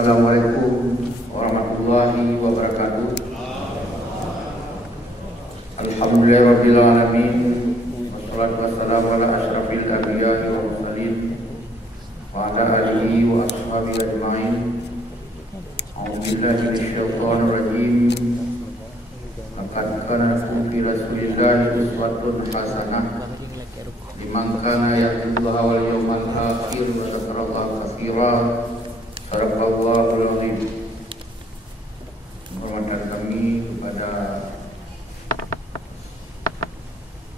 Assalamualaikum warahmatullahi wabarakatuh. Alhamdulillahirabbil alamin. Wassalatu wassalamu ala asyrafil anbiya'i wal mursalin wa ala alihi wa ashabihi ajma'in. A'udzu billahi minasyaitonir rajim. Laqad kana lakum fi rasulillahi uswatun hasanah liman kana yarjullaha wal yawmal akhir wa dzakara Allaha katsiran. Sadaqallahul azim. Penghormatan kami kepada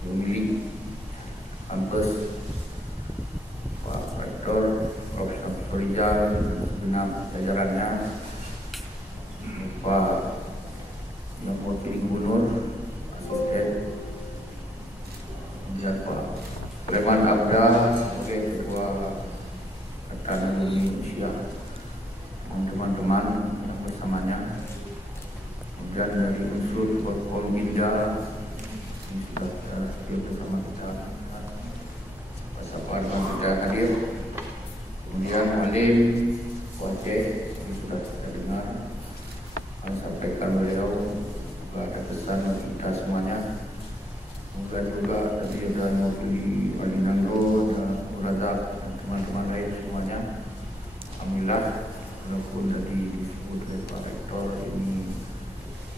pemilik kampus Pak Rektor Profesor Rijal dan jajarannya, Pak Yang Wakil Gubernur, Asisten, dan Pak Sulaiman Abda sebagai Ketua Pertanian Indonesia, teman-teman yang bersamanya, kemudian dari unsur Polminda yang sudah hadir bersama kita, Pak yang sudah hadir, kemudian Alim, Wajah yang sudah kita dengar, saya sampaikan beliau ada pesan bagi kita semuanya. Kemudian juga tadi ada Nabi Wali Nandro dan Razak dan teman-teman lain semuanya. Alhamdulillah, walaupun tadi disebut oleh Pak Rektor ini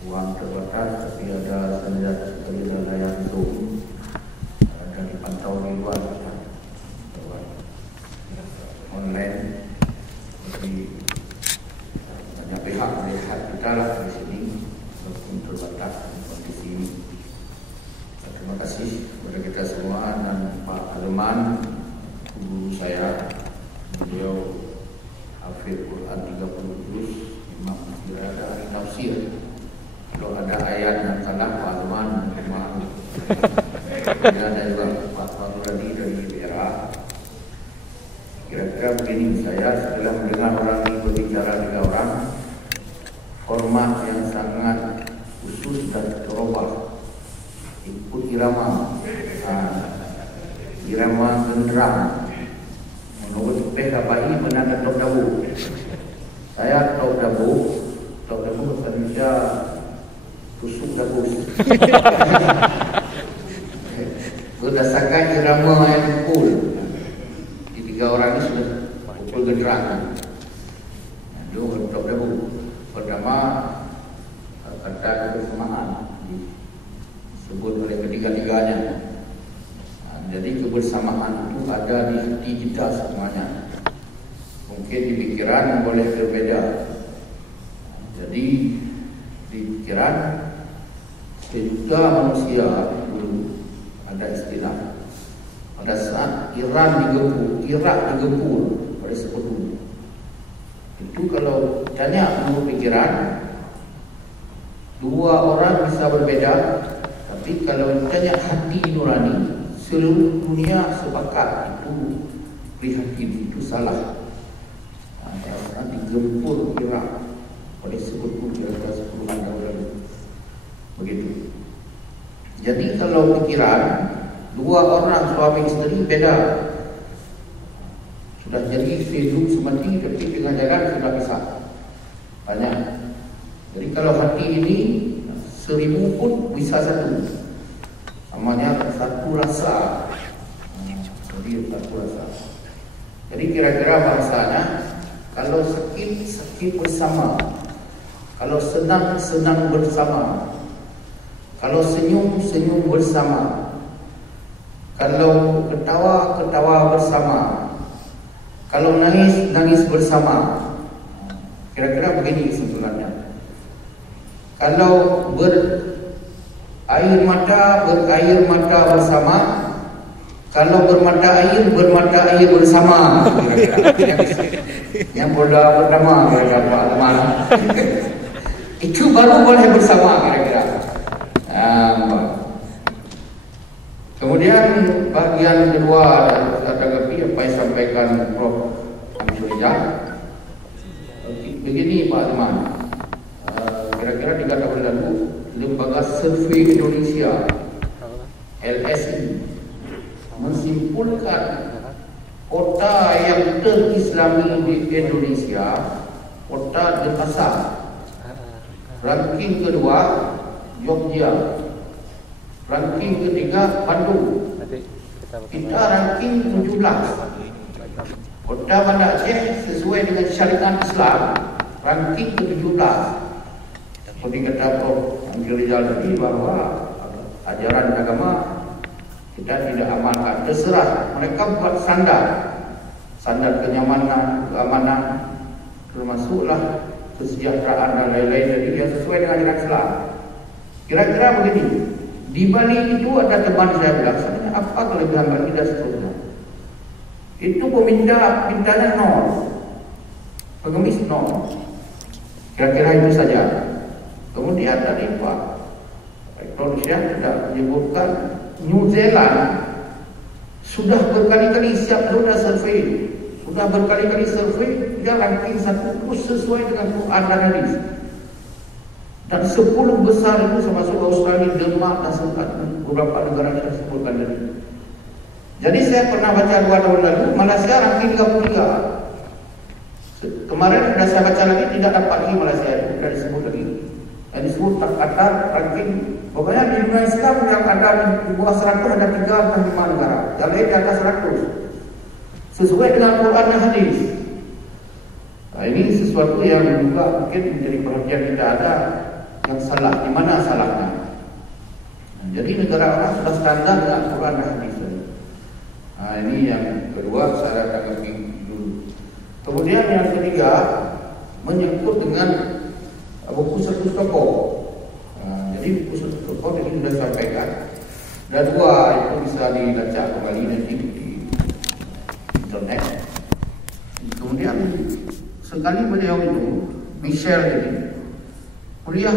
uang terbatas, tapi ada senjata yang zoom dan dipantau di luar online. Jadi banyak pihak melihat kita lah di sini walaupun terbatas kondisi ini. Terima kasih kepada kita semua dan Pak Aleman, guru saya, beliau hafid Quran 30 juz, Imam tidak ada ahli tafsir. Kalau ada ayat yang salah, Pak Aleman maaf. Kemudian ada juga Pak Faturadi dari BRA. Kira-kira begini, saya setelah mendengar orang ini berbicara 3 orang, hormat yang sangat khusus dan terobah, ikut irama genderang. Menurut PKPI menanda Tok Dabu. Saya Tok Dabu bahasa Indonesia tusuk dabu. Berdasarkan irama yang pukul, di 3 orang ini sudah pukul genderang. Itu Tok Dabu. Pertama, kata kebersamaan disebut oleh ketiga-tiganya. Jadi kebersamaan itu ada di hati kita semuanya. Mungkin di pikiran boleh berbeda. Jadi di pikiran sejuta manusia dulu ada istilah. Pada saat Irak digempur pada sebelum itu, kalau tanya menurut pikiran, 2 orang bisa berbeda, tapi kalau tanya hati nurani, seluruh dunia sepakat itu prihatin, itu salah. Saat digempur Irak oleh sekutu kira-kira 10 tahun lalu, begitu. Jadi kalau pikiran 2 orang suami istri beda, sudah jadi hidup semati, tapi dengan jalan sudah bisa banyak. Jadi kalau hati ini 1000 pun bisa 1. Namanya satu rasa. Jadi satu rasa. Jadi kira-kira bahasanya, kalau sakit bersama, kalau senang bersama, kalau senyum bersama, kalau ketawa bersama, kalau nangis bersama. Kira-kira begini kesimpulannya. Kalau berair mata bersama, kalau bermata air bersama. Yang pertama kira-kira Pak Aleman. Itu baru boleh bersama kira-kira. Kemudian bagian kedua tanggapi apa yang disampaikan Prof. Rijal. Begini Pak Aleman, kira-kira 3 tahun lalu Lembaga Survei Indonesia LSI menyimpulkan kota yang terislami di Indonesia Kota Denpasar. Ranking kedua Jogja. Ranking ketiga Bandung. Kita ranking 17. Kota Banda Aceh sesuai dengan syariat Islam ranking ke-17. Seperti kata Prof. Angel Rizal tadi bahwa ajaran agama kita tidak amalkan, terserah mereka buat standar kenyamanan, keamanan, termasuklah kesejahteraan dan lain-lain, jadi dia sesuai dengan ajaran Islam. Kira-kira begini, di Bali itu ada teman saya bilang, sebenarnya apa kelebihan Bali dan seterusnya. Itu pemintanya nol, pengemis nol. Kira-kira itu saja. Kemudian tadi Pak Rektor Syah tidak menyebutkan New Zealand sudah berkali-kali siap sudah survei, dia ranking 1 terus sesuai dengan Quran dan hadis. Dan 10 besar itu termasuk Australia, Denmark dan beberapa negara yang saya sebutkan tadi. Jadi saya pernah baca 2 tahun lalu Malaysia ranking 33. Kemarin sudah saya baca lagi tidak dapat lagi Malaysia itu sudah disebut lagi. Yang disebut Qatar ranking. Pokoknya di dunia Islam yang ada di bawah 100 ada 3 atau 5 negara. Yang lain di atas 100. Sesuai dengan Quran dan hadis. Nah, ini sesuatu yang juga mungkin menjadi perhatian kita, ada yang salah. Di mana salahnya? Nah, jadi negara orang sudah standar dengan Quran dan hadis. Nah, ini yang kedua saya tanggapi dulu. Kemudian yang ketiga menyangkut dengan buku 100 tokoh. Jadi buku 100 tokoh ini sudah sampaikan. Dan 2 itu bisa dilacak kembali nanti di internet. Kemudian sekali beliau itu Michel jadi kuliah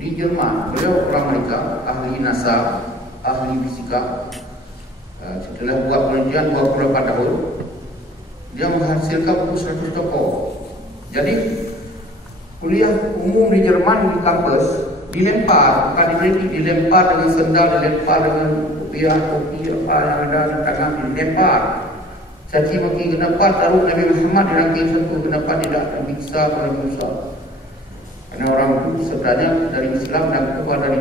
di Jerman. Beliau orang Amerika, ahli NASA, ahli fisika. Setelah buat penelitian 28 tahun, dia menghasilkan buku 100 tokoh. Jadi kuliah umum di Jerman di kampus dilempar, bukan diberi, dilempar dengan sendal, dilempar dengan kopi apa yang ada di tangan, dilempar. Caci maki, kenapa taruh Nabi Muhammad di ranking 1, kenapa tidak Nabi Isa atau Nabi Musa? Karena orang itu sebenarnya dari Islam dan keluar dari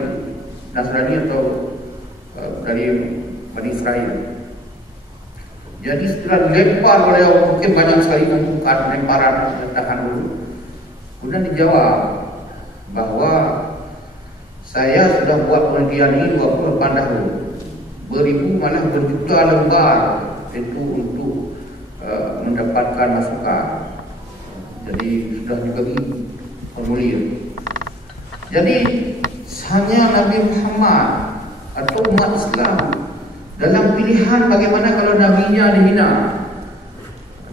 Nasrani atau dari Bani Israel. Jadi setelah dilempar oleh mungkin banyak sekali bukan lemparan, ledakan dulu. Kemudian dijawab bahwa saya sudah buat penelitian ini 28 tahun, beribu malah berjuta lembar itu untuk mendapatkan masukan. Jadi sudah dibagi formulir. Jadi hanya Nabi Muhammad atau umat Islam dalam pilihan bagaimana kalau nabinya dihina.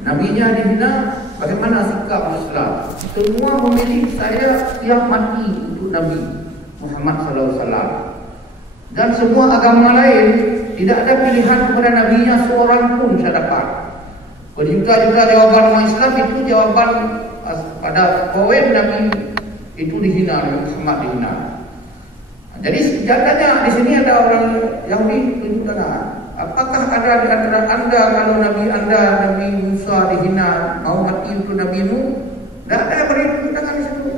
Nabinya dihina, bagaimana sikap Islam? Semua memilih saya siap mati untuk Nabi Muhammad SAW. Dan semua agama lain tidak ada pilihan kepada nabinya seorang pun saya dapat. Berjuta-juta jawaban umat Islam itu jawaban pada poin Nabi itu dihina, Nabi Muhammad dihina. Jadi jangannya di sini ada orang Yahudi tunjuk tangan. Apakah ada di antara anda kalau Nabi anda Nabi Musa dihina mau mati untuk Nabi Nuh? Tidak ada yang beri tunjuk tangan di situ.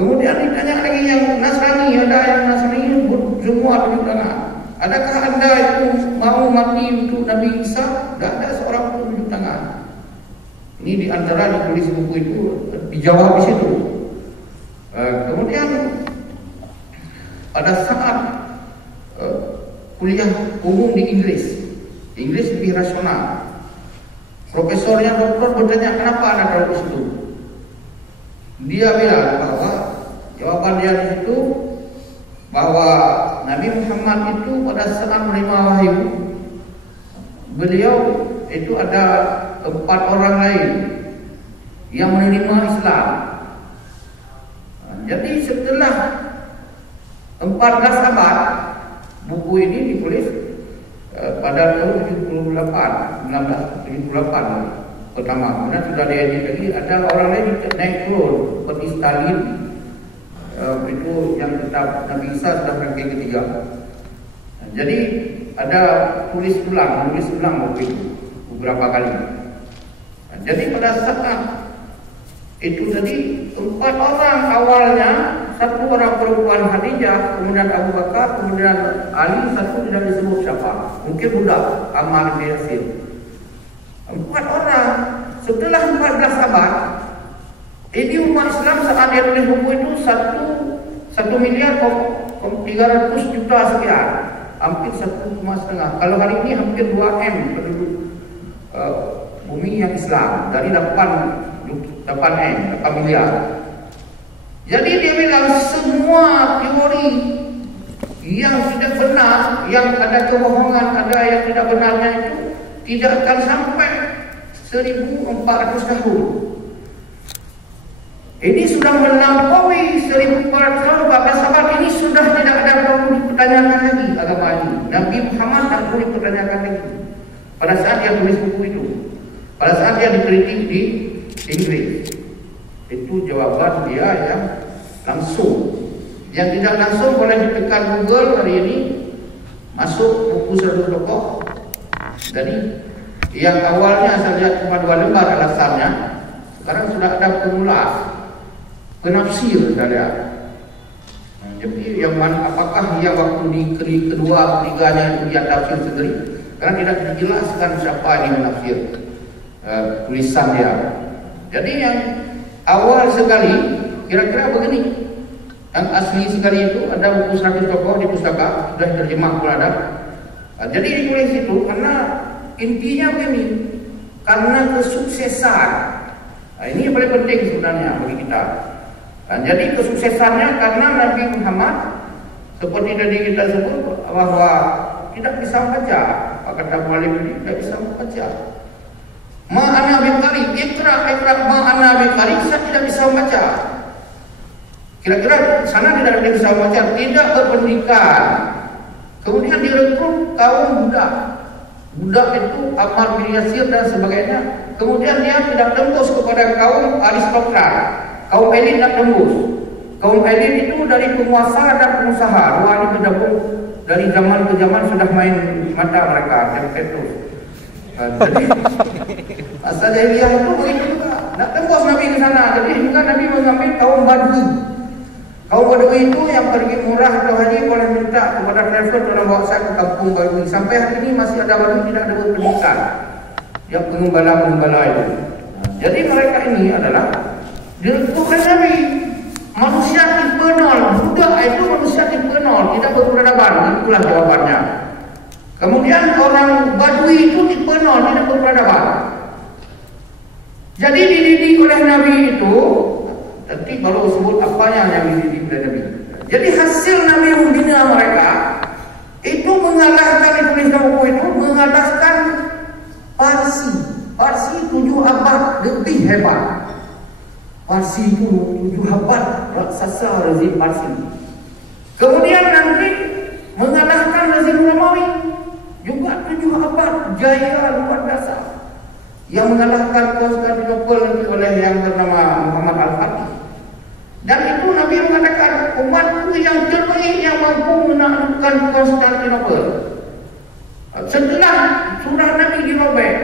Kemudian ditanya lagi yang Nasrani, ada yang Nasrani semua tunjuk tangan. Adakah anda itu mau mati untuk Nabi Isa? Tidak ada seorang pun tunjuk tangan. Ini di antara ditulis buku itu dijawab di situ. Kemudian pada saat kuliah umum di Inggris lebih rasional. Profesornya doktor bertanya kenapa anda taruh di situ. Dia bilang bahwa jawaban dia di situ bahwa Nabi Muhammad itu pada saat menerima wahyu, beliau itu ada 4 orang lain yang menerima Islam. Jadi setelah 14 abad buku ini ditulis pada tahun 1978 pertama. Kemudian sudah diedit lagi, ada orang lain naik turun seperti Stalin, itu yang tetap Nabi Isa sudah ranking ketiga. Jadi ada tulis ulang buku itu beberapa kali. Jadi pada saat Itu tadi 4 orang awalnya, 1 orang perempuan Khadijah, kemudian Abu Bakar, kemudian Ali, 1 tidak disebut siapa. Mungkin budak Ammar bin Yasir. 4 orang. Setelah 14 abad, ini umat Islam saat dia tulis buku itu 1 miliar 300 juta sekian, hampir 1,5. Kalau hari ini hampir 2 M penduduk bumi yang Islam, dari 8 miliar. Jadi dia bilang semua teori yang tidak benar, yang ada kebohongan, ada yang tidak benarnya itu tidak akan sampai 1400 tahun. Ini sudah melampaui 1400 tahun. Pada saat ini sudah tidak ada perlu dipertanyakan lagi agama ini. Nabi Muhammad tak perlu dipertanyakan lagi. Pada saat dia tulis buku itu, pada saat dia dikritik di Inggris, itu jawaban dia yang langsung. Yang tidak langsung boleh ditekan Google hari ini, masuk buku 100 tokoh. Jadi yang awalnya saya lihat cuma 2 lembar alasannya, sekarang sudah ada pengulas, penafsir saya lihat. Jadi yang mana, apakah yang waktu di kedua, ketiganya dia tafsir sendiri, karena tidak dijelaskan siapa yang menafsir tulisan dia. Jadi yang awal sekali kira-kira begini, yang asli sekali itu ada buku 100 tokoh di pustaka, sudah terjemah pula ada. Jadi ditulis itu karena intinya begini, karena kesuksesan. Ini yang paling penting sebenarnya bagi kita. Jadi kesuksesannya karena Nabi Muhammad, seperti tadi kita sebut bahwa tidak bisa membaca. Apa kata muallim ini, tidak bisa membaca. Ma'ana biqari, ikra ma'ana biqari, saya tidak bisa membaca. Kira-kira sana tidak bisa membaca, tidak berpendidikan. Kemudian direkrut kaum budak. Budak itu Ammar bin Yasir dan sebagainya. Kemudian dia tidak tembus kepada kaum aristokrat, kaum elit tidak tembus. Kaum elit itu dari penguasa dan pengusaha. Dua ini bergabung dari zaman ke zaman sudah main mata mereka, terus. Jadi masa jahiliyah itu begitu juga. Nak tembus Nabi ke sana. Jadi juga Nabi mengambil kaum Badui. Kaum Badui itu yang pergi murah atau haji boleh minta kepada travel tolong bawa saya ke kampung Badui. Sampai hari ini masih ada Badui tidak ada berpendidikan. Dia pengembala itu. Jadi mereka ini adalah direkrut oleh Nabi. Manusia tipe 0. Budak itu manusia tipe 0, tidak berperadaban. Itulah jawabannya. Kemudian orang Badui itu tipe 0, tidak berperadaban. Jadi dididik oleh Nabi itu, nanti baru sebut apanya yang dididik oleh Nabi. Jadi hasil Nabi membina mereka itu mengalahkan, ditulis dalam buku itu, mengalahkan Parsi. Parsi 7 abad lebih hebat. Parsi itu 7 abad raksasa rezim Parsi. Kemudian nanti mengalahkan rezim Romawi juga 7 abad jaya luar biasa, yang mengalahkan Konstantinopel oleh yang bernama Muhammad Al-Fatih. Dan itu Nabi mengatakan umatku yang terbaik yang mampu menaklukkan Konstantinopel. Setelah surah Nabi dirobek,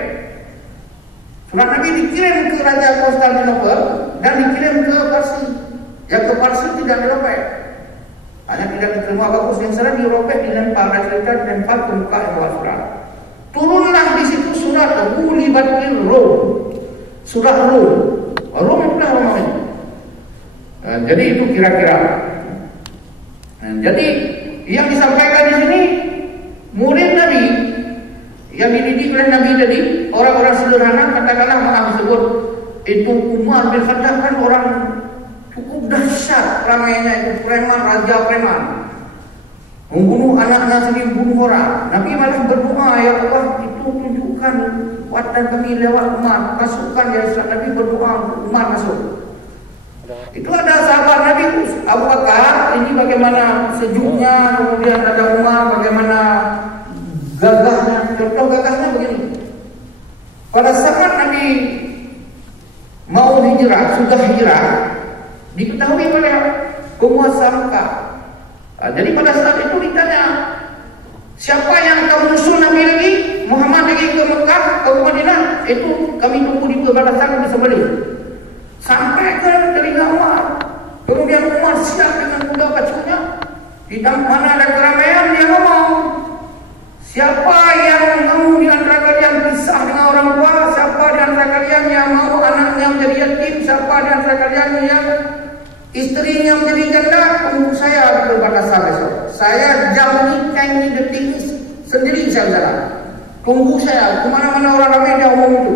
surah Nabi dikirim ke Raja Konstantinopel dan dikirim ke Parsi. Yang ke Parsi tidak dirobek, hanya tidak diterima bagus. Yang sana dirobek, dilempar, dilempar ke muka yang bawa surat. Turunlah di situ surat Ghulibatil Rum, surat Rum. Rum itulah Romawi. Jadi itu kira-kira. Jadi yang disampaikan di sini, murid Nabi yang dididik oleh Nabi tadi, orang-orang sederhana, katakanlah maaf sebut itu Umar bin Khattab, kan orang cukup dahsyat ramainya, itu preman, raja preman, membunuh anak-anak sendiri, membunuh orang. Nabi malah berdoa, ya Allah, itu tunjukkan kuatan kami lewat Umar, masukkan ya Islam. Nabi berdoa Umar masuk. Itu ada sahabat Nabi Abu Bakar, ini bagaimana sejuknya, kemudian ada Umar, bagaimana gagahnya. Contoh gagahnya begini, pada saat Nabi mau hijrah, sudah hijrah, diketahui oleh penguasa Mekah. Jadi pada saat itu ditanya, siapa yang kamu usul Nabi lagi, Muhammad lagi ke Mekah, ke Madinah? Itu kami tunggu di perbatasan disembelih. sampai ke telinga Umar. Kemudian Umar siap dengan kuda pacunya. Di mana ada keramaian dia ngomong, siapa yang mau di antara kalian pisah dengan orang tua, siapa di antara kalian yang mau anaknya menjadi yatim, siapa di antara kalian yang istrinya menjadi janda, tunggu saya kepada saya besok. Saya jam ini, kain ini, detik ini sendiri saya jalan. Tunggu saya, kemana-mana orang ramai dia omong itu.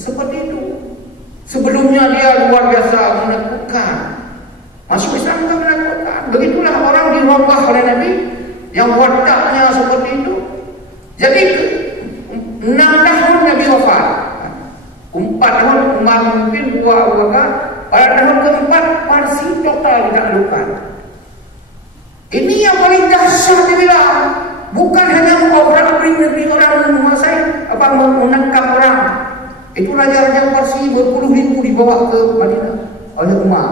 Seperti itu. Sebelumnya dia luar biasa menakutkan. Masuk Islam bukan menakutkan. Begitulah orang dirubah oleh Nabi yang wataknya seperti itu. Jadi 6 tahun Nabi wafat. 4 tahun Umar memimpin, 2 Abu Bakar. Pada tahun keempat Parsi total ditaklukkan. Ini yang paling dahsyat dibilang. Bukan hanya mengobrak-abrik negeri orang menguasai, menangkap orang. Itu raja-raja Parsi berpuluh ribu dibawa ke Madinah oleh Umar.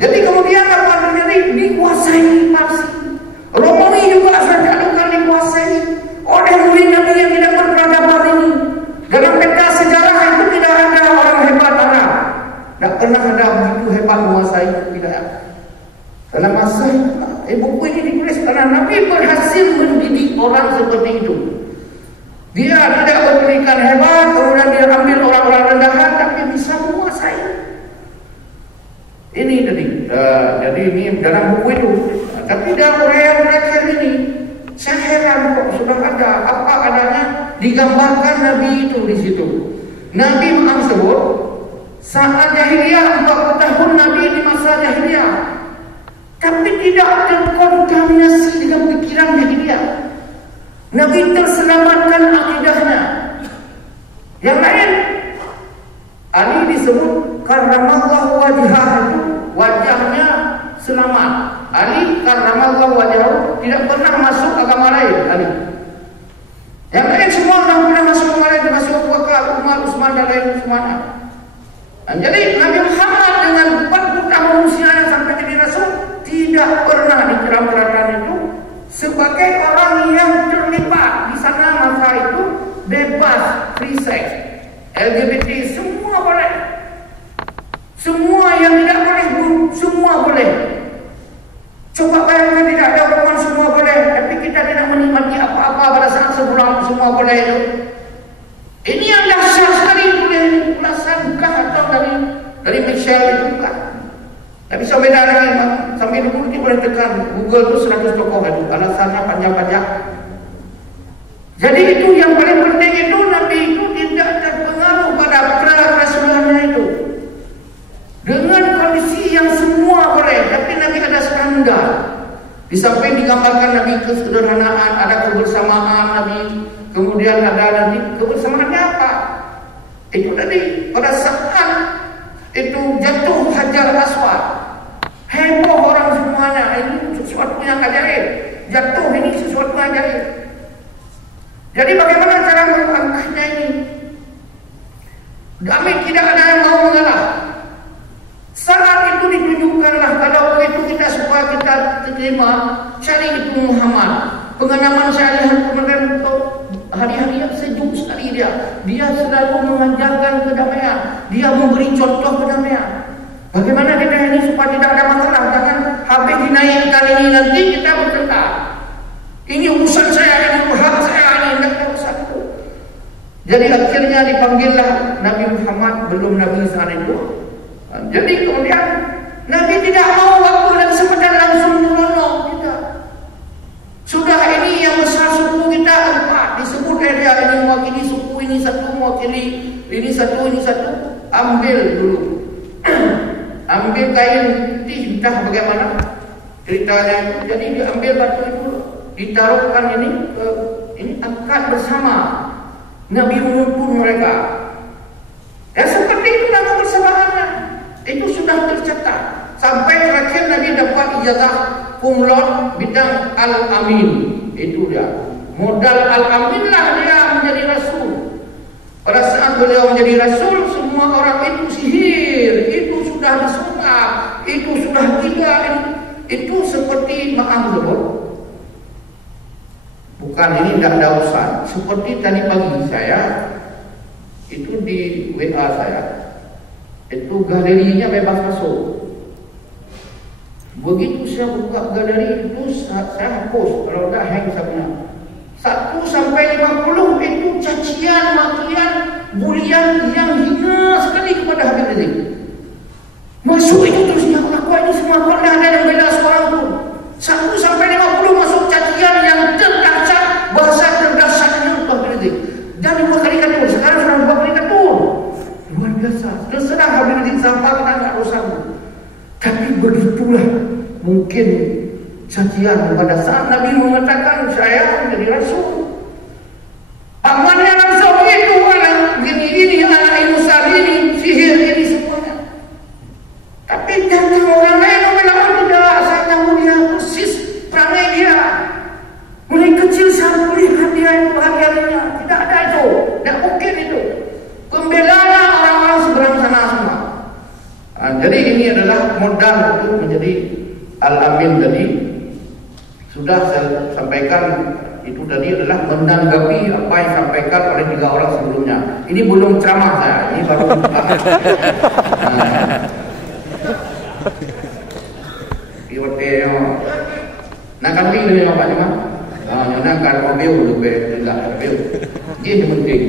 Jadi kemudian apa terjadi? Dikuasai Parsi. Romawi juga sudah ditaklukkan, dikuasai oleh murid Nabi yang tidak berperadaban ini. Dalam peta sejarah itu tidak ada orang hebat Arab. Tak pernah ada begitu hebat menguasai wilayah. Dalam masa buku ini ditulis karena Nabi berhasil mendidik orang seperti itu. Dia tidak memberikan hebat, kemudian dia ambil orang-orang rendahan, tapi bisa menguasai. Ini tadi. Jadi ini dalam buku itu. Tapi dalam uraian terakhir ini, saya heran kok sudah ada apa adanya digambarkan Nabi itu di situ. Nabi Muhammad sebut saat jahiliyah 40 tahun Nabi di masa jahiliyah, tapi tidak terkontaminasi dengan pikiran jahiliyah. Nabi terselamatkan akidahnya. Yang lain, Ali disebut karramallahu wajhah, itu wajahnya selamat. Ali karramallahu wajhahu tidak pernah masuk agama lain. Ali. Yang lain semua orang pernah masuk agama lain, termasuk Abu Bakar, Umar, Utsman dan lain semuanya. Jadi Nabi Muhammad dengan 40 tahun usianya sampai jadi Rasul tidak pernah dikira-kirakan itu sebagai orang yang terlibat di sana masa itu bebas, free sex, LGBT semua boleh, semua yang tidak boleh semua boleh. Coba bayangkan tidak ada hukuman semua boleh, tapi kita tidak menikmati apa-apa pada saat sebulan semua boleh itu. Ini yang dahsyat sekali oleh ulasan bukan atau dari Michel itu bukan. Tapi sampai dari sampai dulu kita boleh tekan Google itu 100 tokoh itu alasannya panjang-panjang. Jadi itu yang paling penting itu Nabi itu tidak terpengaruh pada pra-rasululannya itu. Dengan kondisi yang semua boleh, tapi Nabi ada standar. Di samping digambarkan Nabi kesederhanaan, ada kebersamaan Nabi. Kemudian ada nanti kebersamaannya apa? Itu tadi pada saat itu jatuh Hajar Aswad, heboh orang semuanya. Ini sesuatu yang ajaib. Jatuh ini sesuatu yang ajaib. Jadi bagaimana cara mengangkatnya ini? Kami tidak ada yang mau mengalah. Saat itu ditunjukkanlah kalau itu kita supaya kita terima cari itu Muhammad. Pengalaman saya lihat kemarin hari-hari yang sejuk sekali dia. Dia selalu mengajarkan kedamaian. Dia memberi contoh kedamaian. Bagaimana kita ini supaya tidak ada masalah. Jangan habis dinaikkan ini nanti kita bertengkar. Ini urusan saya, ini hak saya, ini tidak urusan itu. Jadi akhirnya dipanggillah Nabi Muhammad, belum Nabi saat itu. Jadi kemudian Nabi tidak mau waktu dan kesempatan langsung menolong kita. Sudah ini yang besar suku kita 4 disebut dia ini mewakili suku ini satu, mewakili ini satu, ambil dulu. Ambil kain putih, entah bagaimana ceritanya itu. Jadi diambil batu itu, ditaruhkan ini angkat bersama. Nabi menuntun mereka. Ya seperti itu nama persamaannya. Itu sudah tercatat. Sampai terakhir Nabi dapat ijazah kumlot bidang Al-Amin. Itu dia. Modal Al-Amin lah dia menjadi Rasul. Pada saat beliau menjadi Rasul, semua orang itu sihir. Itu sudah disunat. Itu sudah tidak. Itu seperti maaf sebut. Bukan ini tidak ada urusan. Seperti tadi pagi saya, itu di WA saya. itu galerinya bebas masuk. Begitu saya buka galeri itu, saya hapus. Kalau enggak hang saya punya. 1 sampai 50 itu cacian, makian, bulian yang hina sekali kepada Habib Rizik. Masuk itu terus ya Allah, kok ini semua kok ada yang beda seorang pun. 1 sampai 50 masuk cacian yang terdahsyat, bahasa terdahsyatnya Habib Rizik. Dan 2 kali katur, sekarang sudah 2 kali katur. Luar biasa. Terserah Habib Rizik sampai kita enggak urusan. Tapi begitulah mungkin cacian pada saat Nabi mengatakan saya menjadi rasul. Amannya rasul itu anak gini anak inusal ini, sihir ini semuanya. Tapi datang orang lain bilang tidak, saya mulia persis perangai dia. Mulai kecil saya melihat dia itu hari-harinya. Tidak ada itu, tidak mungkin itu. Pembelanya orang-orang seberang sana semua. Jadi ini adalah modal untuk menjadi Al-Amin tadi. Sudah saya sampaikan, itu tadi adalah menanggapi apa yang disampaikan oleh 3 orang sebelumnya. Ini belum ceramah saya, ini baru nah kan ini dengan Pak Cuma nyonya kan mobil lebih tidak mobil ini yang penting.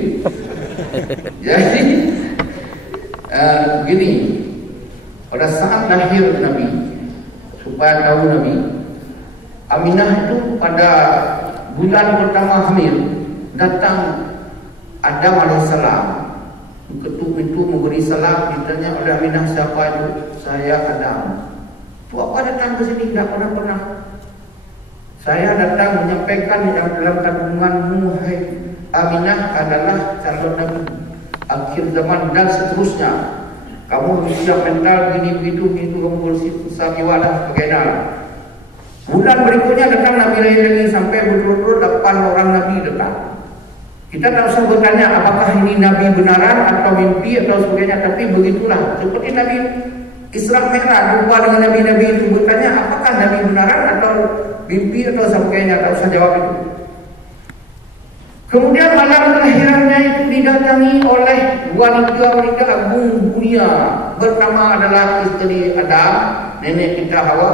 Jadi begini, pada saat lahir Nabi, supaya tahu Nabi, Aminah itu pada bulan pertama hamil datang Adam alaihissalam, ketuk pintu memberi salam. Ditanya oleh Aminah, siapa itu? Saya Adam. Tu apa datang ke sini? Tidak pernah. Saya datang menyampaikan yang dalam kandunganmu, hai Aminah, adalah calon Nabi akhir zaman dan seterusnya. Kamu siap mental gini begitu kamu bersifat dan sebagainya. Bulan berikutnya datang Nabi lain lagi, sampai betul-betul 8 orang Nabi datang. Kita tak usah bertanya apakah ini Nabi benaran atau mimpi atau sebagainya, tapi begitulah. Seperti Nabi Isra Mi'raj, jumpa dengan Nabi-Nabi itu, bertanya apakah Nabi benaran atau mimpi atau sebagainya, tak usah jawab itu. Kemudian malam kelahirannya itu didatangi oleh wanita-wanita agung dunia. Pertama adalah istri Adam, nenek kita Hawa.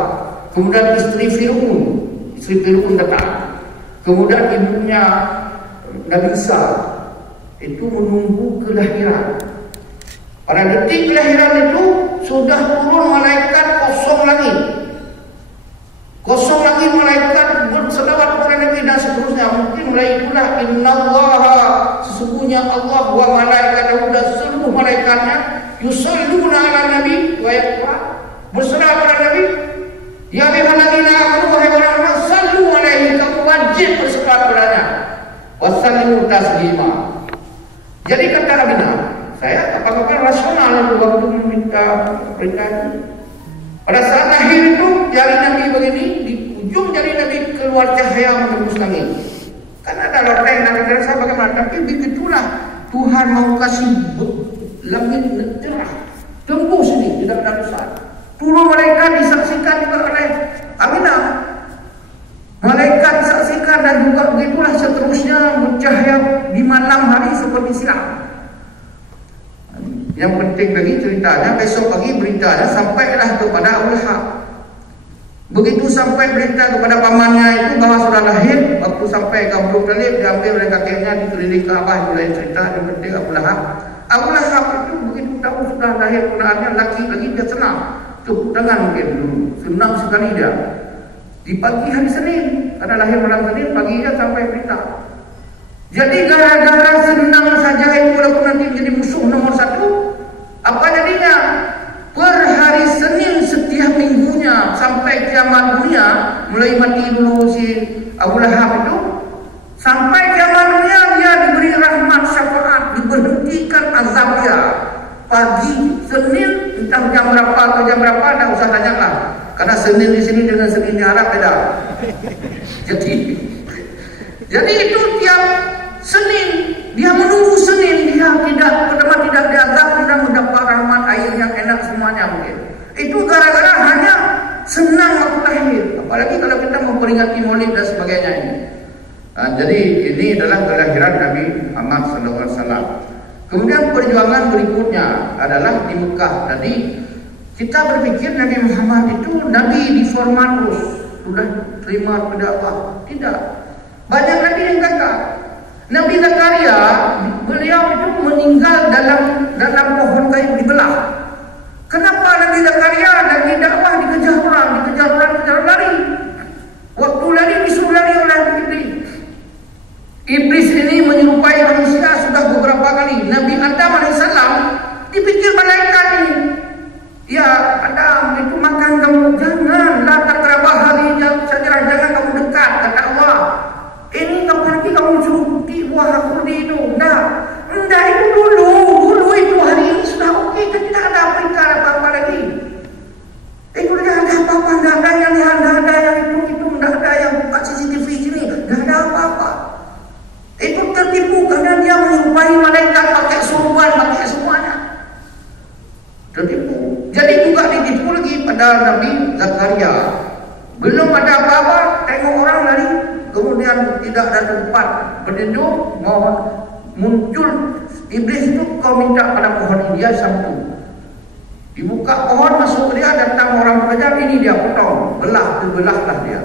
Kemudian istri Fir'aun datang. Kemudian ibunya Nabi Isa itu menunggu kelahiran. Pada detik kelahiran itu sudah turun malaikat kosong langit. Kosong langit malaikat berselawat kepada Nabi dan seterusnya. Mungkin mulai itulah innallaha, sesungguhnya Allah wa malaikatahu, dan seluruh malaikatnya yusalluna ala nabi wa yaqra, berselawat kepada Nabi. Ya ayyuhalladzina amanu, wahai orang-orang, sallu alaihi, kamu wajib berselawat kepadanya. Wassallimu taslima. Jadi kata Aminah, saya apakah rasional waktu meminta perintah ini? Pada saat lahir itu jari Nabi begini, di ujung jari Nabi keluar cahaya menembus langit. Kan ada loteng Nabi terasa bagaimana, tapi begitulah Tuhan mau kasih langit cerah, tembus ini tidak ada besar. Turun malaikat disaksikan juga oleh Aminah. Malaikat disaksikan dan juga begitulah seterusnya bercahaya di malam hari seperti siang. Yang penting lagi ceritanya, besok pagi beritanya sampailah kepada Abu Lahab. Begitu sampai berita kepada pamannya itu bahwa sudah lahir, waktu sampai ke Abu Talib diambil oleh kakeknya dikelilingi Ka'bah, itu lain cerita. Yang penting Abu Lahab. Abu Lahab itu begitu tahu sudah lahir punahnya laki lagi, dia senang. Tepuk tangan mungkin dulu, senang sekali dia. Di pagi hari Senin, karena lahir malam Senin, paginya sampai berita. Jadi gara-gara senang saja itu, walaupun nanti menjadi musuh nomor 1, apa jadinya? Per hari Senin setiap minggunya sampai kiamat dunia, mulai mati dulu si Abu Lahab itu, sampai kiamat dunia dia diberi rahmat syafaat, diberhentikan azab dia. Pagi Senin entah jam berapa atau jam berapa, tak usah tanyalah. Karena Senin di sini dengan Senin di Arab beda. Jadi itu tiap Senin dia menunggu Senin, dia pertama tidak diazab, tidak mendapat rahmat, air yang enak semuanya mungkin. Itu gara-gara hanya senang waktu lahir. Apalagi kalau kita memperingati Maulid dan sebagainya ini. Jadi ini adalah kelahiran Nabi Muhammad SAW. Kemudian perjuangan berikutnya adalah di Mekah. Tadi kita berpikir Nabi Muhammad itu Nabi di formatus, sudah terima dakwah. Tidak. Banyak Nabi yang gagal. Nabi Zakaria, beliau itu meninggal dalam pohon kayu dibelah. Kenapa Nabi Zakaria Nabi dakwah dikejar orang lari. Waktu lari disuruh lari oleh Iblis. Iblis ini menyerupai manusia sudah beberapa kali. Nabi Adam AS dipikir malaikat ini. Ya Adam, itu makan kamu, jangan, la taqrabah hadhihi syajarah, jangan kamu dekat, kata Allah. Ini kapan lagi kamu suruh di buah khuldi itu? Enggak, itu dulu itu, hari ini sudah oke, tidak ada apa-apa lagi. Itu tidak ada apa-apa, tidak ada yang lihat, tidak ada yang itu, tidak ada yang buka CCTV sini, tidak ada apa-apa. Itu tertipu karena dia menyerupai malaikat pakai sorban, pakai semuanya. Tertipu. Jadi juga ditipu lagi pada Nabi Zakaria. Belum ada apa-apa, tengok orang lari, kemudian tidak ada tempat berlindung, mohon muncul iblis itu, kau minta pada pohon ini, dia sambung. Dibuka pohon, masuk dia, datang orang pekerja, ini dia potong, belahlah dia.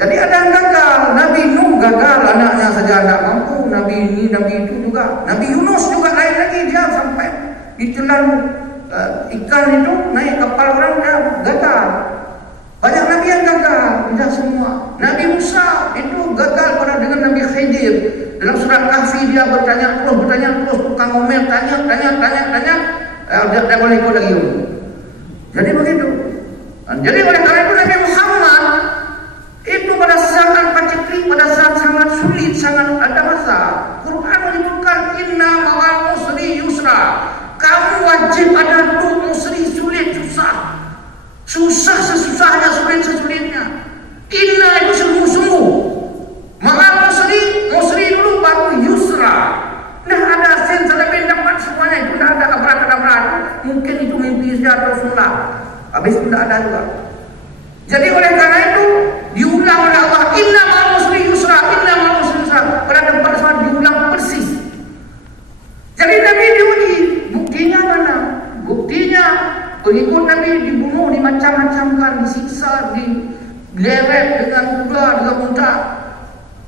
Jadi ada yang gagal. Nabi Nuh gagal, anaknya saja tidak mampu. Nabi ini, Nabi itu juga. Nabi Yunus juga lain lagi, dia sampai ditelan ikan itu, naik kapal orang, dia gagal. Banyak Nabi yang gagal, tidak semua. Nabi Musa itu gagal pada dengan Nabi Khidir. Dalam surat Kahfi dia bertanya terus, tukang ngomel, tanya, dia boleh ikut lagi. Jadi begitu. Jadi oleh karena itu Nabi Muhammad itu pada saat paceklik, pada saat sangat sulit, sangat ada masa. Quran menyebutkan inna ma'al usri yusra. Kamu wajib ada untuk usri, sulit, susah. Susah sesusahnya, sulit sesulitnya. Inna itu sungguh-sungguh. Ma'al usri dulu baru yusra. Tidak ada sen selebih dapat semuanya, itu tidak ada abrak-abrak. Mungkin itu mimpi saja atau sunnah. Habis itu tidak ada juga. Jadi oleh karena itu diulang oleh Allah, inna ma'al usri yusra, inna ma'al usri yusra. Pada tempat saat diulang persis. Jadi Nabi diuji, buktinya mana? Buktinya pengikut Nabi dibunuh, dimacam-macamkan, disiksa, dileret dengan kuda, dengan unta.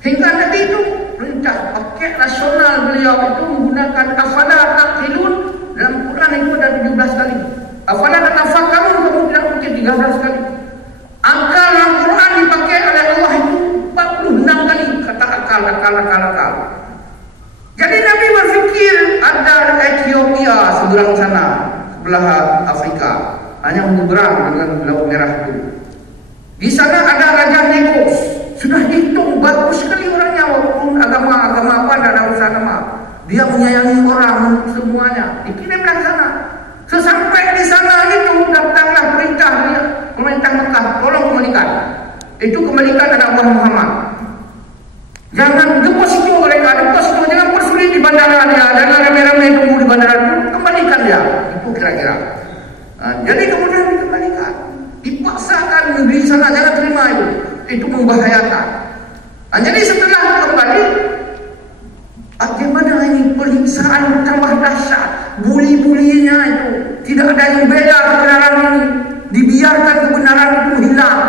Hingga Nabi itu perintah pakai rasional, beliau itu menggunakan afala taqilun. Dalam Quran itu ada 17 kali. Afala tatafakkarun, kamu tidak mungkin 13 kali. Angka dalam Quran dipakai oleh Allah itu 46 kali kata akal. Jadi Nabi berfikir ada Ethiopia seberang sana, sebelah Afrika, hanya menyeberang dengan Laut Merah itu. Di sana ada Raja Negos, sudah dihitung bagus sekali orangnya, walaupun agama apa dan urusan agama. Dia menyayangi orang semuanya, dikirimlah ke sana. Sesampai di sana itu datanglah perintah pemerintah Mekah, tolong kembalikan. Itu kembalikan anak buah Muhammad. Jangan deposito mereka, jangan persulit di bandara dia, jangan rame-rame tunggu di bandara itu, kembalikan dia. Itu kira-kira. Jadi kemudian dikembalikan, dipaksakan di sana, jangan terima itu. Itu membahayakan. Jadi setelah kembali, bagaimana ini penyiksaan tambah dahsyat, bully-bulinya itu, tidak ada yang beda kebenaran ini, dibiarkan kebenaran itu hilang.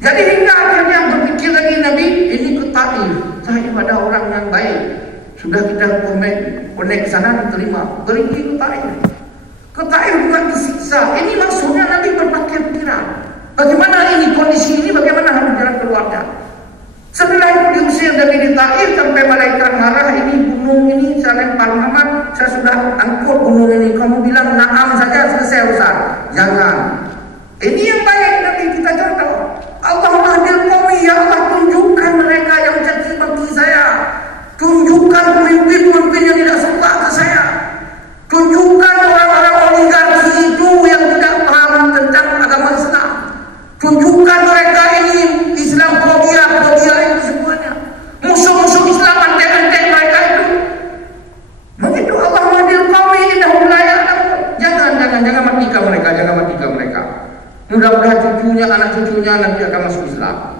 Jadi hingga akhirnya berpikir lagi Nabi ini ke Taif. Taif ada orang yang baik, sudah kita connect sana, diterima, pergi ke Taif. Ke Taif juga disiksa. Ini maksudnya Nabi berpikir pikiran, bagaimana ini kondisi ini, bagaimana harus jalan keluarnya. Setelah itu diusir dari di Taif sampai malaikat marah, ini gunung ini saya lempar Muhammad, saya sudah angkut gunung ini, kamu bilang na'am saja selesai urusan. Jangan. Ini yang baik Nabi kita contoh. Allah hadir kami, ya Allah tunjukkan mereka yang caci maki saya, tunjukkan pemimpin-pemimpin yang tidak suka ke saya, tunjukkan orang-orang oligarki itu yang tidak paham tentang agama Islam, tunjukkan mereka ini Islam fobia itu semuanya, musuh-musuh Islam, antek-antek mereka itu. Begitu Allah hadir kami, indahum la ya'lamun. Jangan matikan mereka. Mudah-mudahan cucunya, anak cucunya nanti akan masuk Islam.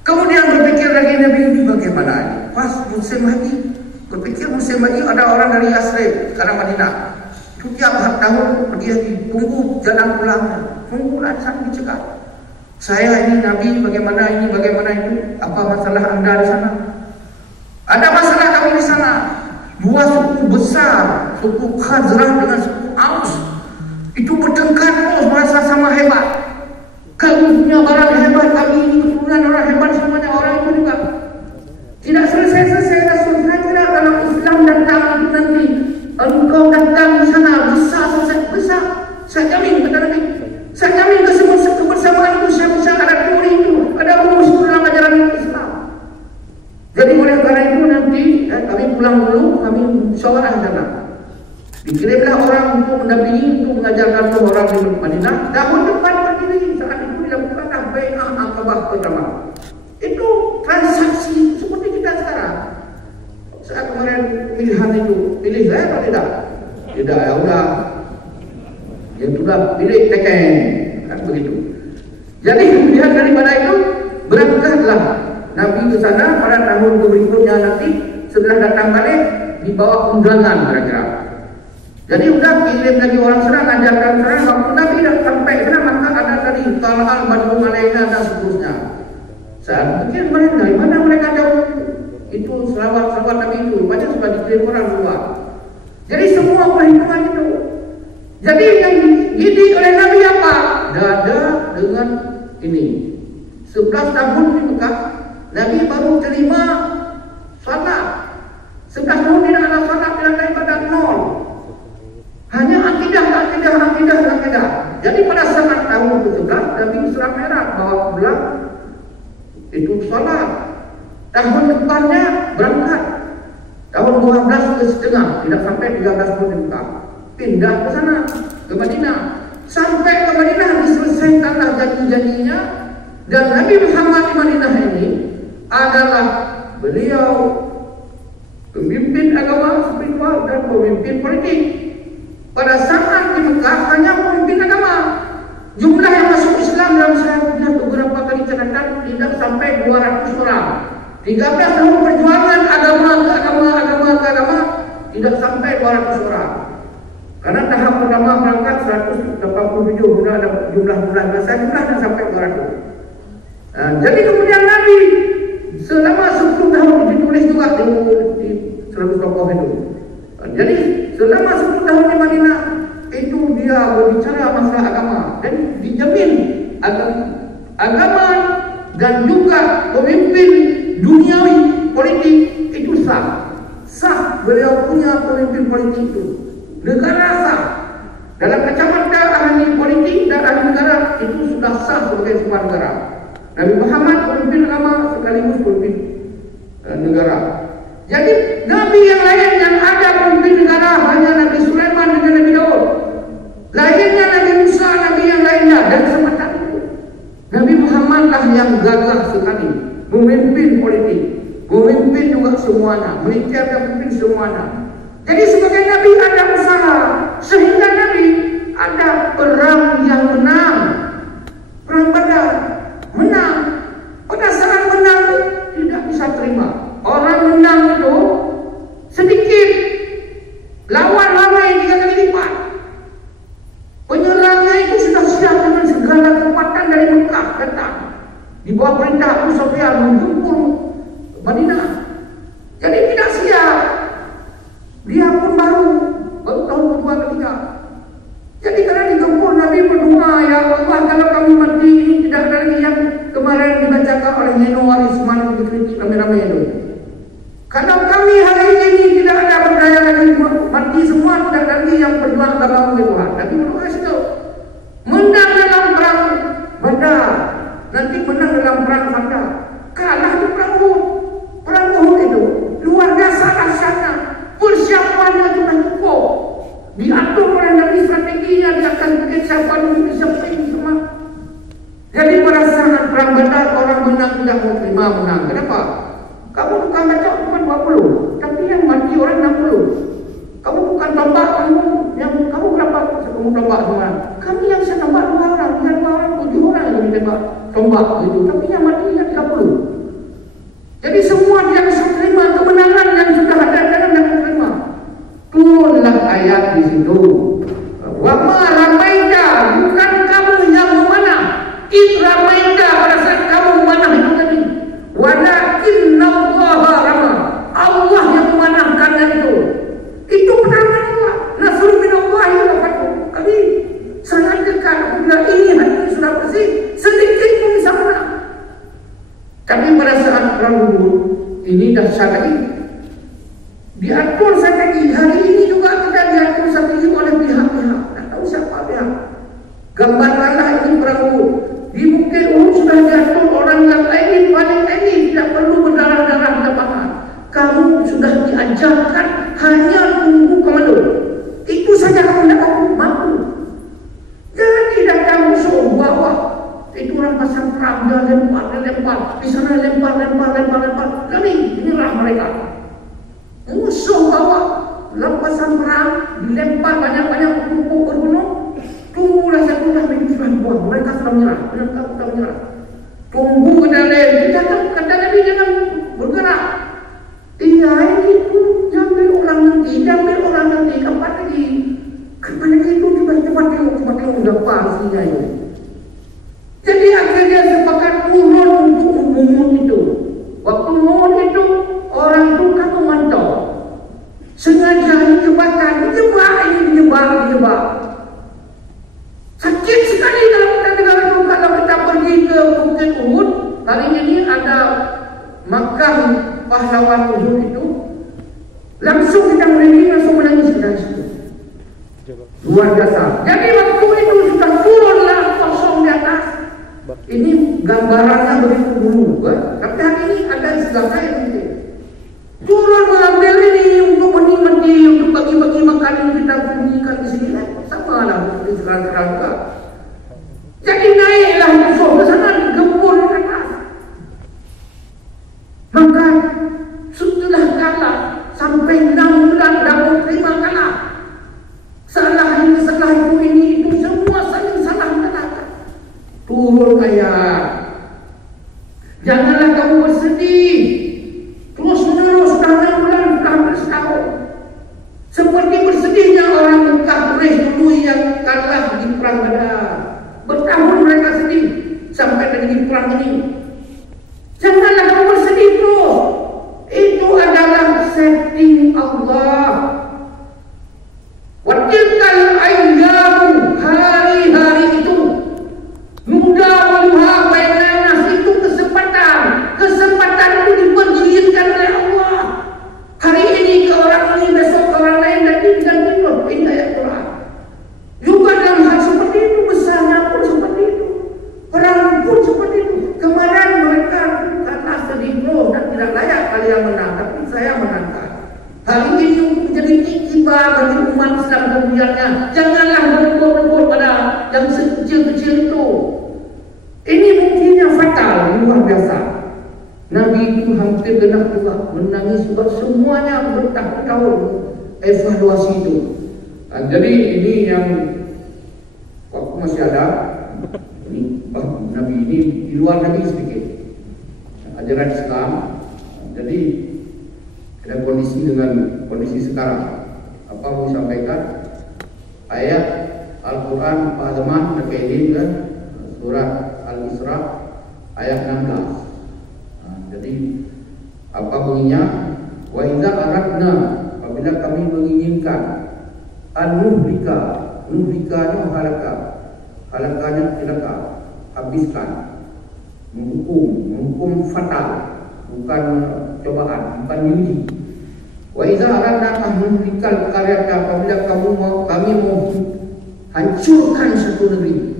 Kemudian berpikir lagi Nabi ini bagaimana ini? Pas musim haji, Berpikir musim bagi ada orang dari Yasrib ke Madinah. Itu tiap tahun dia tunggu jalan pulangnya. Pengumpulan sangat dicegat. Saya ini Nabi, bagaimana ini, bagaimana itu. Apa masalah anda di sana? Ada masalah kami di sana. Dua suku besar, suku Khazraj dengan suku Aus, itu bertengkar, merasa sama hebat. Kami punya barang hebat, kami ini keturunan orang hebat semuanya, orang itu juga. Tidak selesai-selesai Rasul. Saya kira dalam Islam datang itu nanti engkau datang di sana bisa selesai, bisa. Saya jamin kata Nabi. Saya jamin kebersamaan itu saya bisa ada teori itu, ada rumus dalam ajaran Islam. Jadi oleh karena itu nanti kami pulang dulu, kami musyawarah di sana. Dikirimlah orang untuk mendampingi, untuk mengajarkan orang di Madinah. Tahun depan berdiri saat itu dilakukanlah bai'ah Aqabah pertama. Itu transaksi seperti kita sekarang. Saat kemarin pilihan itu, pilih saya atau tidak? Tidak, ya udah. Yang sudah pilih teken, kan begitu. Jadi kemudian daripada itu berangkatlah Nabi ke sana pada tahun berikutnya nanti setelah datang balik dibawa undangan kira-kira. Jadi udah kirim lagi orang sana ngajarkan sana. Waktu Nabi dah sampai sana maka ada tadi Talal, Badrun, Alaina dan seterusnya. Saya pikir dari mana mereka tahu itu selawat-selawat Nabi itu banyak sudah dikirim orang luar. Jadi semua perhitungan itu. Jadi yang dididik oleh Nabi apa? Dada dengan ini. 11 tahun di Mekah Nabi baru terima salat. 11 tahun tidak ada salat, tidak ada ibadat, nol. Hanya akidah. Jadi pada saat tahun ke-11 Nabi Islam merah bawa pulang itu salat. Tahun depannya berangkat. Tahun 12 ke setengah, tidak sampai 13 tahun di Mekah. Pindah ke sana, ke Madinah. Sampai ke Madinah diselesaikanlah janji-janjinya. Dan Nabi Muhammad di Madinah ini adalah beliau pemimpin agama spiritual dan pemimpin politik. Pada saat di Mekah hanya pemimpin agama. Jumlah yang masuk Islam dalam saya punya beberapa kali catatan tidak sampai 200 orang. 13 tahun perjuangan agama ke agama tidak sampai 200 orang. Karena tahap pertama berangkat 187 sudah ada jumlah bulan masa jumlahnya sampai 200. Jadi kemudian Nabi selama 10 tahun ditulis juga di 100 tokoh itu. Jadi selama 10 tahun di Madinah itu dia berbicara masalah agama dan dijamin agama dan juga pemimpin duniawi politik itu sah beliau punya pemimpin politik itu. Negara sah dalam kacamata ahli politik dan ahli negara itu sudah sah sebagai sebuah negara. Nabi Muhammad pemimpin agama sekaligus pemimpin negara. Jadi Nabi yang lain yang ada pemimpin negara hanya Nabi Sulaiman dengan Nabi Daud. Lainnya Nabi Musa, Nabi yang lainnya. Dan kesempatan itu Nabi Muhammad lah yang gagah sekali memimpin politik, memimpin juga semuanya, militer dan memimpin semuanya. Jadi sebagai Nabi ada usaha sehingga Nabi ada perang yang menang, perang Badar menang. Pada saat menang tidak bisa terima. Orang menang itu sedikit, lawan ramai 3 kali lipat. Penyerangnya itu sudah siap dengan segala kekuatan dari Mekah datang. Di bawah perintah Abu Sufyan menjemput Madinah. Jadi tidak siap. Dia pun baru tahun kedua ketiga. Jadi karena digempur Nabi berdoa, ya Allah kalau kami mati ini tidak ada lagi yang kemarin dibacakan oleh Nino Warisman dikritik ramai-ramai itu. Kalau kami hari ini tidak ada berdaya lagi mati semua, tidak ada lagi yang berjuang agama Tuhan. Nabi berdoa situ. Menang dalam perang Badar, nanti menang dalam perang Khandaq. Kalah di perang Uhud. Perang Uhud itu luar biasa dahsyatnya. Persiapannya sudah cukup. Diatur oleh Nabi strateginya, dia akan bikin siapa dulu disiapkan semua. Jadi pada saat perang Badar orang menang tidak mau terima menang. Kenapa? Kamu bukan baca cuma 20, tapi yang mati orang 60. Kamu bukan tombak kamu berapa? Kamu tombak semua. Kami yang saya tombak 2 orang, 2 orang, 7 orang yang ditembak tombak itu. Tapi yang mati yang 30. Jadi semua dia bisa terima kemenangan yang sudah ada dalam di situ. Wa ma ramaita, bukan kamu yang memanah. Id ramaita, pada saat kamu memanah itu tadi. Walakinna Allah rama, Allah yang memanahkannya itu. Itu pertanyaan Allah. Nasrul min Allah wa fathu. Kami sangat dekat. Apabila ini hati ini sudah bersih, sedikit pun bisa menang. Tapi pada saat perang Uhud, ini dahsyat lagi. Diatur strategi. Hari ini juga kita diatur strategi oleh pihak-pihak. Tak tahu siapa pihak. Gambarlah ini perang Uhud. Di Bukit Uhud sudah diatur orang yang elit, paling elit, tidak perlu berdarah-darah di lapangan. Kamu sudah diajarkan hanya tunggu komando. Itu saja kamu tidak mampu. Jadi datang musuh bawa. Itu orang pasang perang, dia lempar. Di sana lempar. Kami inilah mereka. Musuh bawa lepasan perang, dilempar banyak-banyak pupuk bergunung. Tunggulah satu dah buang. Mereka sudah menyerah. Tunggu ke dalam. Kita kata Nabi jangan bergerak. Iya itu jambil orang nanti. Kapan lagi itu cepat tengok dapat singa itu. Jadi akhirnya sepakat turun untuk memungut itu. Waktu memungut itu orang itu kan memantau. Sengaja dijebak. Sakit sekali dalam kita dengar itu kalau kita pergi ke Bukit Uhud. Hari ini ada makam pahlawan Uhud itu. Langsung kita merinding, langsung menangis dari situ. Luar biasa. Jadi waktu itu sudah turunlah kosong di atas. Ini gambarannya begitu dulu, kan? Tapi hari ini ada istilah yang begitu. Turun mengambil ini untuk menikmati, untuk bagi-bagi makanan kita bunyikan di sini. Sama lah di sekarang-sekarang juga. Jadi naiklah musuh ke sana, digempur ke atas. Maka setelah kalah sampai 6 bulan dapat 5 kalah. Salah itu ini itu semua saling salah katakan. Turun ayat. Janganlah kamu bersedih. Terus menerus dah 6 bulan, dah hampir setahun. Seperti bersedihnya orang Mekah Quraisy dulu yang kalah di perang Badar. Bertahun mereka sedih sampai terjadi perang ini. Janganlah kamu bersedih terus. Itu adalah setting Allah. Watilkal ayyamu, hari-hari itu nudawiluha bainan nas, itu kesempatan itu dipergilirkan oleh Allah. Hari ini ke orang ini, besok ke orang lain, dan diganti. Ini ayat Quran. Juga dalam hal seperti itu, besarnya pun seperti itu, perang pun seperti itu. Kemarin mereka karena sedih dan tidak layak kalian menang, tapi saya menangkan. Hari ini untuk menjadi iktibar bagi umat Islam kemudiannya. Janganlah berlebur-lebur pada yang kecil-kecil itu. Ini buktinya fatal, luar biasa. Nabi itu hampir genap juga menangis sebab semuanya bertahun-tahun evaluasi itu. Jadi ini yang waktu masih ada. Ini Nabi ini di luar negeri sedikit ajaran Islam. Jadi ada kondisi dengan kondisi sekarang. Apa mau sampaikan? Ayat Al-Quran Pak Zaman terkait kan surat Al-Isra ayat 16. Jadi apa bunyinya? Wa idza aradna, apabila kami menginginkan nuhrikanya halakanya celaka, habiskan, menghukum fatal, bukan cobaan, bukan diuji. Wa idza aradna nuhrikal qaryata, apabila kami mau hancurkan satu negeri.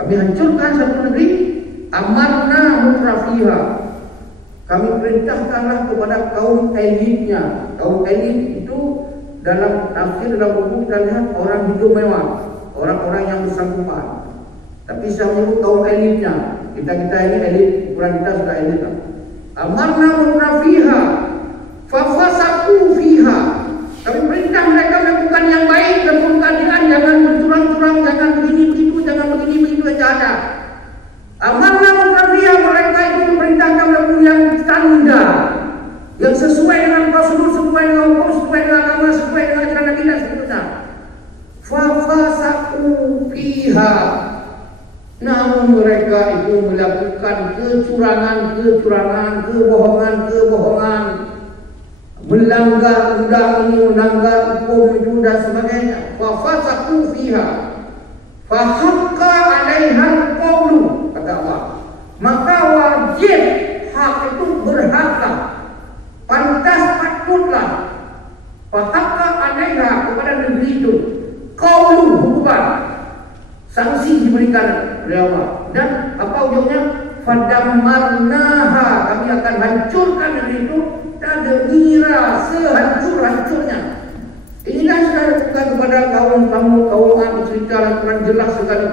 Kami hancurkan satu negeri, amarna mutrafiha. Kami perintahkanlah kepada kaum elitnya. Kaum elit itu dalam tafsir, dalam buku kita lihat orang hidup mewah, orang-orang yang bersangkutan. Tapi saya menyebut kaum elitnya. Kita ini elit, ukuran kita sudah elit lah. Amarna mutrafiha fafasaku fiha. Kami perintah mereka melakukan yang baik dan keadilan, jangan bercurang-curang, jangan begini begitu, jangan begini begitu saja. Amarna mutrafiha, mereka itu memerintahkan melakukan yang standar, yang sesuai dengan prosedur, sesuai dengan hukum, sesuai dengan agama, sesuai dengan ajaran Nabi dan seterusnya. itu melakukan kecurangan, kebohongan, melanggar undang ini, melanggar hukum itu dan sebagainya. Fa fasaku fiha, fa haqqa 'alaiha al-qawlu, kata Allah. Maka wajib hak itu berhak, pantas patutlah, fa haqqa 'alaiha, kepada negeri itu qawlu, hukuman, sanksi diberikan oleh Allah. Dan apa ujungnya? Fadammarnaha, kami akan hancurkan negeri itu tadmira, sehancur-hancurnya. Inilah saya lakukan kepada kaum cerita Al-Quran jelas sekali.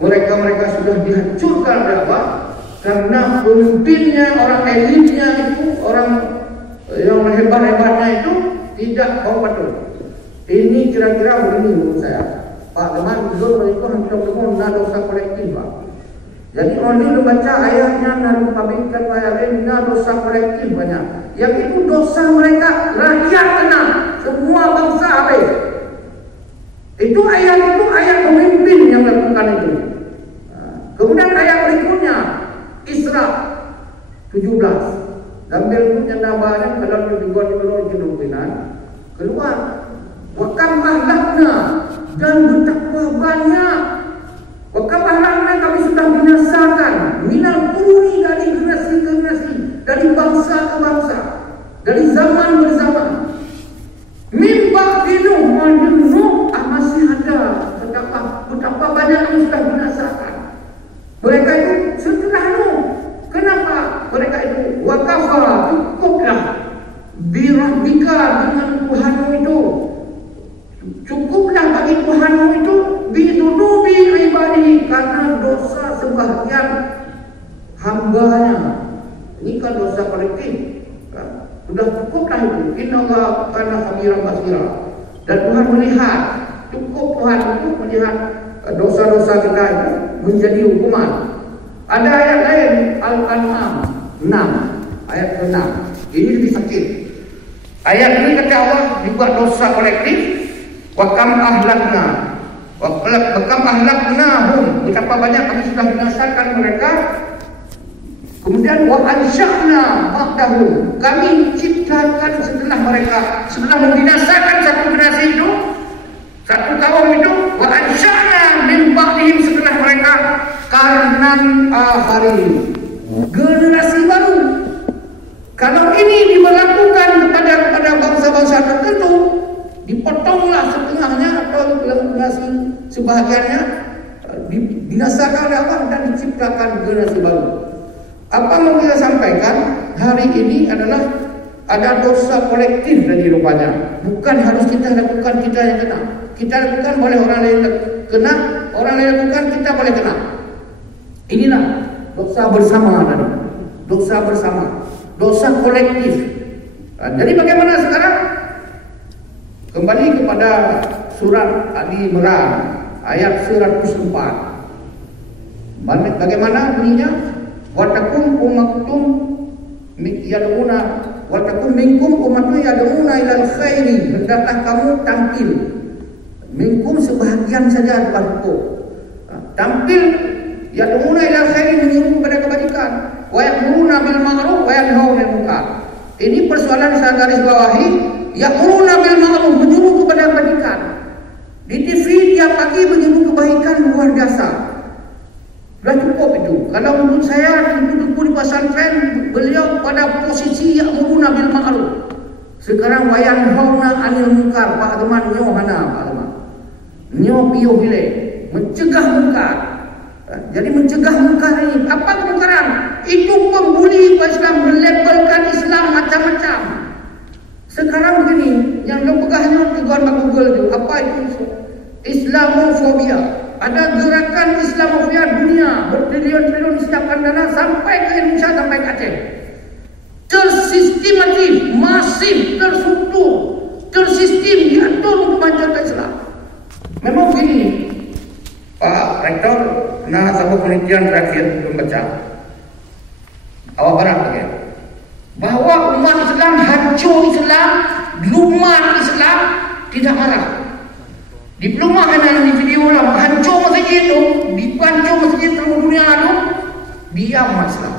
Mereka sudah dihancurkan oleh Allah karena pemimpinnya, orang elitnya itu, orang yang hebat-hebatnya itu tidak mau patuh. Ini kira-kira begini menurut saya. Pak teman, belum itu hampir dosa kolektif, Pak. Jadi orang ini membaca ayatnya dan pabrikan ayat ini dosa kolektif banyak. Yang itu dosa mereka, rakyat kena, semua bangsa habis. Itu ayat pemimpin yang melakukan itu. Kemudian ayat berikutnya Isra 17. Dan berikutnya namanya kalau dibuat di kemungkinan keluar. Wa kam ahlakna, dan betapa banyak. Wa kam ahlakna, kami sudah binasakan minal quruni, dari generasi ke generasi, dari bangsa ke bangsa, dari zaman ke zaman. Min ba'di Nuh, masih ada. Betapa banyak yang sudah binasakan. Mereka itu setelah Nuh. Kenapa? Mereka itu wakafa, cukuplah birabbika, dengan Tuhanmu itu. Cukuplah bagi Tuhanmu itu bidunubi ibadi, karena dosa sebahagian hambanya. Ini kan dosa kolektif. Sudah cukuplah itu. Innallaha kana khabiran basira. Dan Tuhan melihat, cukup Tuhan untuk melihat dosa-dosa kita itu menjadi hukuman. Ada ayat lain, Al-An'am 6, ayat ke-6. Ini lebih sakit. Ayat ini kata Allah dibuat dosa kolektif. Wa kam ahlakna, wa kam ahlaknahum, betapa banyak kami sudah binasakan mereka. Kemudian wa ansya'na ba'dahum, kami ciptakan setelah mereka, setelah membinasakan satu generasi itu, satu kaum itu, wa ansya'na min ba'dihim, setelah mereka qarnan akharin, generasi baru. Kalau ini diberlakukan kepada bangsa-bangsa tertentu, dipotonglah setengahnya atau generasi sebahagiannya, dibinasakan oleh Allah dan diciptakan generasi baru. Apa mau kita sampaikan hari ini adalah ada dosa kolektif dari rupanya. Bukan harus kita lakukan, kita yang kena. Kita lakukan, boleh orang lain kena, orang lain lakukan, kita boleh kena. Inilah dosa bersama tadi. Dosa bersama, dosa kolektif. Jadi bagaimana sekarang? Kembali kepada surat Ali Imran ayat 104. Bagaimana bunyinya? Watakum umatum yad'una, watakum minkum umatun yad'una ilal khairi, hendaklah kamu tampil. Minkum sebahagian saja berlaku. Tampil yad'una ilal khairi, menyuruh kepada kebajikan. Wa ya'muruna bil ma'ruf wa yanhauna 'anil munkar. Ini persoalan saya garis bawahi. Ya'muruna bil ma'ruf, menyuruh kepada kebajikan. Di TV tiap pagi menyuruh kebaikan luar biasa. Sudah cukup itu. Kalau menurut saya duduk di pesantren, beliau pada posisi ya'muruna bil ma'ruf. Sekarang wayanhauna 'anil munkar. Pak teman nyoh hana, Pak teman. Nyoh piyo bile, mencegah munkar. Jadi mencegah munkar ini, apa kemungkaran? Itu pembuli Islam, melabelkan Islam macam-macam. Sekarang begini, yang pegahnya teguan Pak Google itu, apa itu? Islamofobia. Ada gerakan Islamofobia dunia, bertriliun-triliun disiapkan dana sampai ke Indonesia, sampai ke Aceh. Tersistematif, masif, terstruktur, tersistem, diatur untuk memajukan Islam. Memang begini, Pak Rektor, nah sama penelitian terakhir membaca awal barat ya, bahwa umat Islam hancur, Islam lumah, Islam tidak marah. Di pelumahan di video lah hancur masjid itu, dipancung masjid seluruh dunia itu, Diam umat Islam.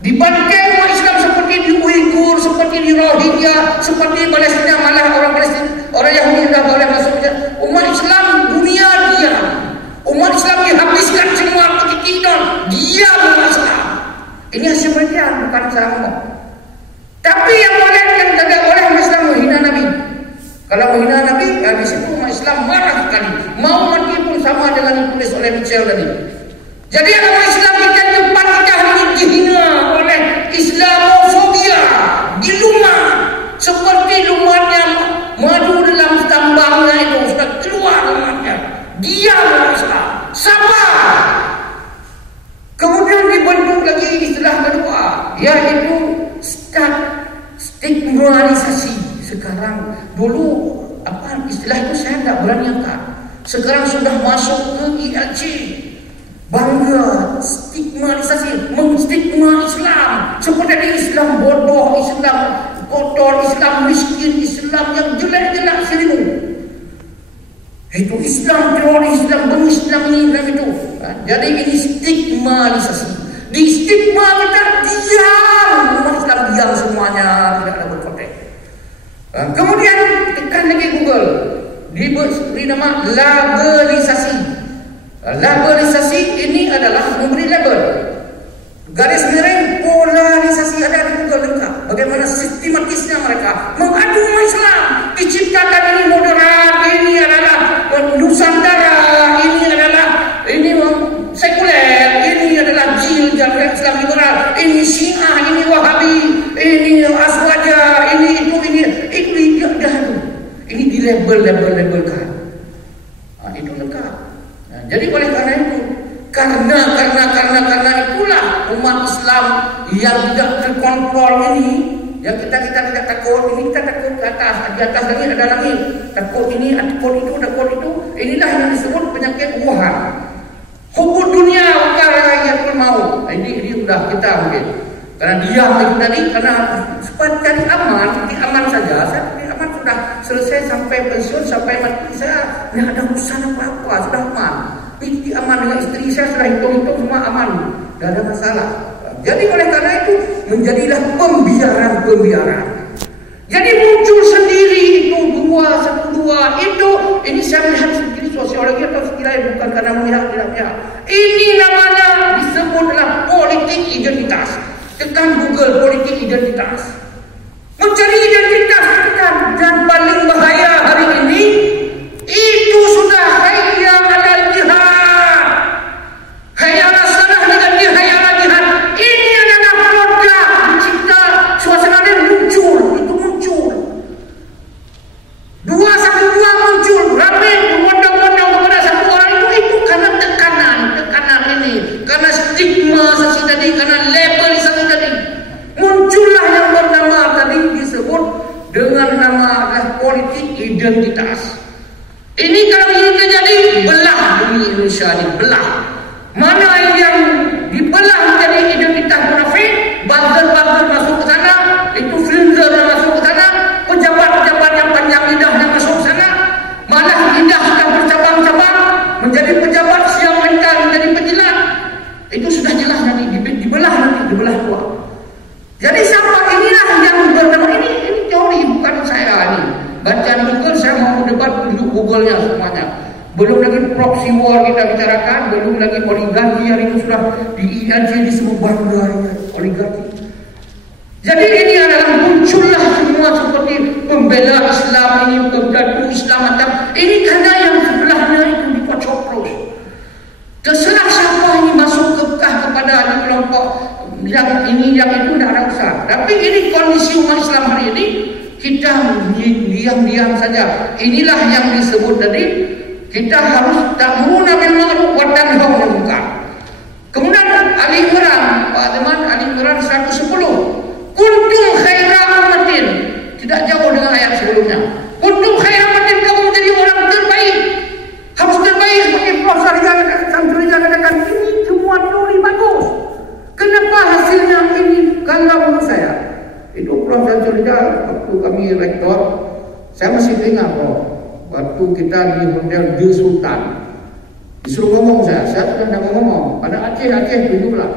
Dibantai umat Islam seperti di Uighur, seperti di Rohingya, seperti Palestina, malah orang Palestina, orang Yahudi dah boleh masuk. Umat Islam dunia diam. Umat Islam dihabiskan semua kekikinan. Diam umat Islam. Ini hasil penelitian, bukan saya ngomong. Tapi yang boleh dan tidak boleh umat Islam menghina Nabi. Kalau menghina Nabi, di situ umat Islam marah sekali. Mau mati pun sama dengan ditulis oleh Mitchell tadi. Jadi agama Islam kita depan kita hari ini dihina oleh Islamofobia, diluma seperti lumanya madu dalam tambangnya itu sudah keluar lumanya. Diam Islam, sabar. Kemudian dibentuk lagi istilah kedua, yaitu stigmatisasi. Sekarang dulu apa istilah itu saya tidak berani angkat. Sekarang sudah masuk ke ILC. Bangga, stigmatisasi, menstigma Islam seperti Islam bodoh, Islam kotor, Islam miskin, Islam yang jelek-jelek seribu. Itu Islam teroris, Islam bengis, Islam ini, Islam itu. Jadi ini stigmatisasi. Di stigma kita diam, umat Islam diam semuanya, tidak ada berkotek. Kemudian tekan lagi Google, diberi nama labelisasi. Labelisasi ini adalah memberi label, garis miring polarisasi, ada di Google lengkap. Bagaimana sistematisnya mereka mengadu Islam, diciptakan ini moderat, ini adalah Nusantara, ini sekuler, ini adalah jil dan Islam liberal, ini Syiah, ini Wahabi, ini Aswaja, ini itu ini di labelkan. Itu lengkap. Jadi oleh karena itu, karena itulah umat Islam yang tidak terkontrol ini, yang kita tidak takut, ini kita takut ke atas, di atas lagi ada lagi, takut ini, takut itu, inilah yang disebut penyakit Wuhan. Hubud dunia perkara yang mau. Ini sudah kita mungkin. Karena diam itu tadi, karena supaya cari aman, di aman saja. Saya di aman sudah selesai sampai pensiun, sampai mati saya tidak ada urusan apa-apa, sudah aman. Ini aman dengan istri saya, sudah hitung-hitung semua aman, tidak ada masalah. Jadi oleh karena itu menjadilah pembiaran. Jadi muncul sendiri itu dua itu. Ini saya melihat sendiri sosiologi atau sekiranya bukan karena melihat tidak pihak. Ini namanya disebut adalah politik identitas. Tekan Google politik identitas. Mencari identitas dan paling bahaya hari ini itu sudah hayal ala jihad. Hayal salah dengan hayal jihad. Ini adalah produk mencipta suasana yang muncul. 212 muncul ramai berbondong-bondong kepada satu orang itu karena tekanan ini, karena stigmatisasi tadi, karena labelisasi tadi. Muncullah yang bernama tadi disebut dengan nama politik identitas. Ini kalau ini terjadi, belah bumi Indonesia ini, belah. Mana yang dibelah menjadi identitas munafik, buzzer masuk ke sana, itu flinzer masuk ke sana, pejabat-pejabat yang panjang lidahnya masuk ke sana, malah lidah sudah bercabang-cabang, menjadi pejabat siang mental, menjadi penjilat. Itu sudah jelas nanti, dibelah dua. Jadi siapa inilah yang bernama ini teori, bukan saya ini. Bacaan Google, saya mau debat duduk Google-nya semuanya. Belum lagi proxy war kita bicarakan, belum lagi oligarki yang itu sudah di INC disebut bangga oligarki. Jadi ini adalah muncullah semua seperti pembela Islam ini, pembela Islam macam ini karena yang sebelahnya itu dipocoplos. Terserah siapa ini masuk kepada kelompok yang ini yang itu tidak ada usaha. Tapi ini kondisi umat Islam hari ini, kita diam-diam saja. Inilah yang disebut tadi. Kita harus ta'muruna bil ma'ruf wa tanhauna 'anil munkar. Kemudian Ali Imran, Pak teman, Ali Imran 110. Kuntum khaira ummatin. Tidak jauh dengan ayat sebelumnya. Kuntum khaira ummatin, kamu menjadi orang terbaik. Harus terbaik seperti Prof. Samsuriza katakan, ini semua teori bagus. Kenapa hasilnya ini? Kalau menurut saya, itu Prof. Samsuriza waktu kami rektor, saya masih ingat waktu kita di Hotel The Sultan, disuruh ngomong saya sudah tidak ngomong. Pada Aceh tunjuklah.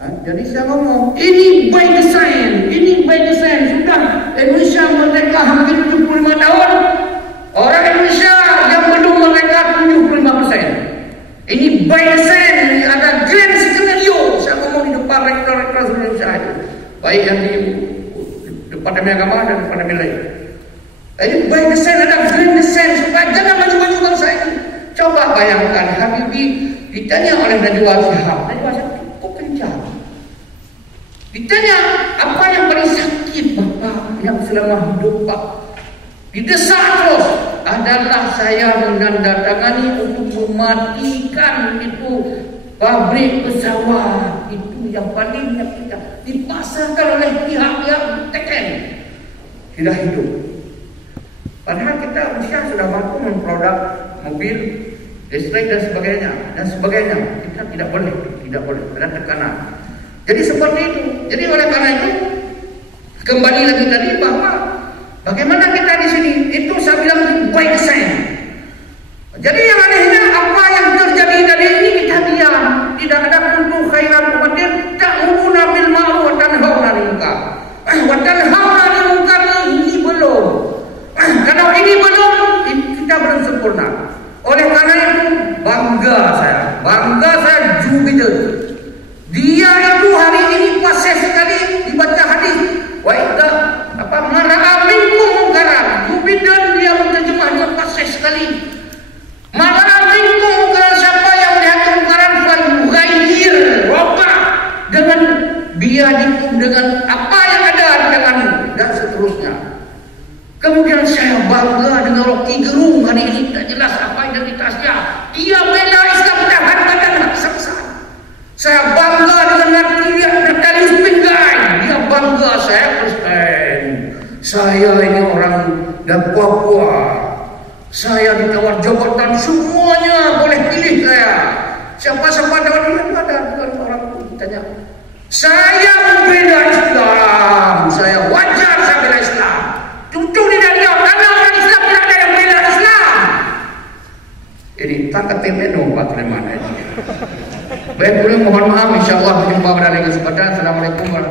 Jadi saya ngomong, ini by design, sudah Indonesia merdeka hampir 75 tahun. Orang Indonesia yang belum merdeka 75%. Ini by design, ada grand skenario. Saya ngomong di depan rektor-rektor Indonesia itu, baik yang di Departemen Agama dan Departemen lain. Ini by design, ada grand design supaya jangan maju-maju bangsa ini. Coba bayangkan Habibie ditanya oleh Najwa Shihab cukup kencang. Ditanya, apa yang paling sakit Bapak yang selama hidup Pak? Didesak terus. Adalah saya menandatangani untuk mematikan itu pabrik pesawat. Itu yang paling menyakitkan. Dipasarkan oleh pihak-pihak Teken. Tidak hidup. Padahal kita Indonesia sudah mampu memproduk mobil listrik dan sebagainya. Kita tidak boleh, ada tekanan. Jadi seperti itu. Jadi oleh karena itu kembali lagi tadi bahwa bagaimana kita di sini itu saya bilang by design. Jadi yang anehnya apa yang terjadi tadi ini kita diam, tidak ada kuntu khairan umatin ta'muruna bil ma'ruf wa tanhauna 'anil munkar. Wa tanhauna 'anil munkar ini belum. Kalau ini belum, kita belum sempurna. Oleh karena itu bangga saya jubilant. Dia itu hari ini fasih sekali dibaca hadis. Wa idza mara'a minkum munkaran. Jubilant dia menerjemahnya fasih sekali. Mara'a minkum munkaran, siapa yang melihat kemungkaran falyughayyir, rubah dengan biyadikum, dengan apa yang ada di tanganmu dan seterusnya. Kemudian saya bangga dengan Rocky Gerung hari ini, tak jelas apa identitasnya. Dia bela Islam dan badan hak saksa. Saya bangga dengan Natalius Pinggai. Dia bangga saya Kristen. Saya ini orang dari Papua. Saya ditawar jabatan, semuanya boleh pilih saya. Siapa-siapa dapat pilih ada orang tanya. Saya membela Islam. Saya wajar saya bela Islam. Tentu tidak dia karena orang Islam tidak ada yang bela Islam. Ini tak ketemu Pak Sulaiman. Baik, boleh mohon maaf, insyaallah berjumpa pada lain kesempatan. Assalamualaikum warahmatullahi wabarakatuh.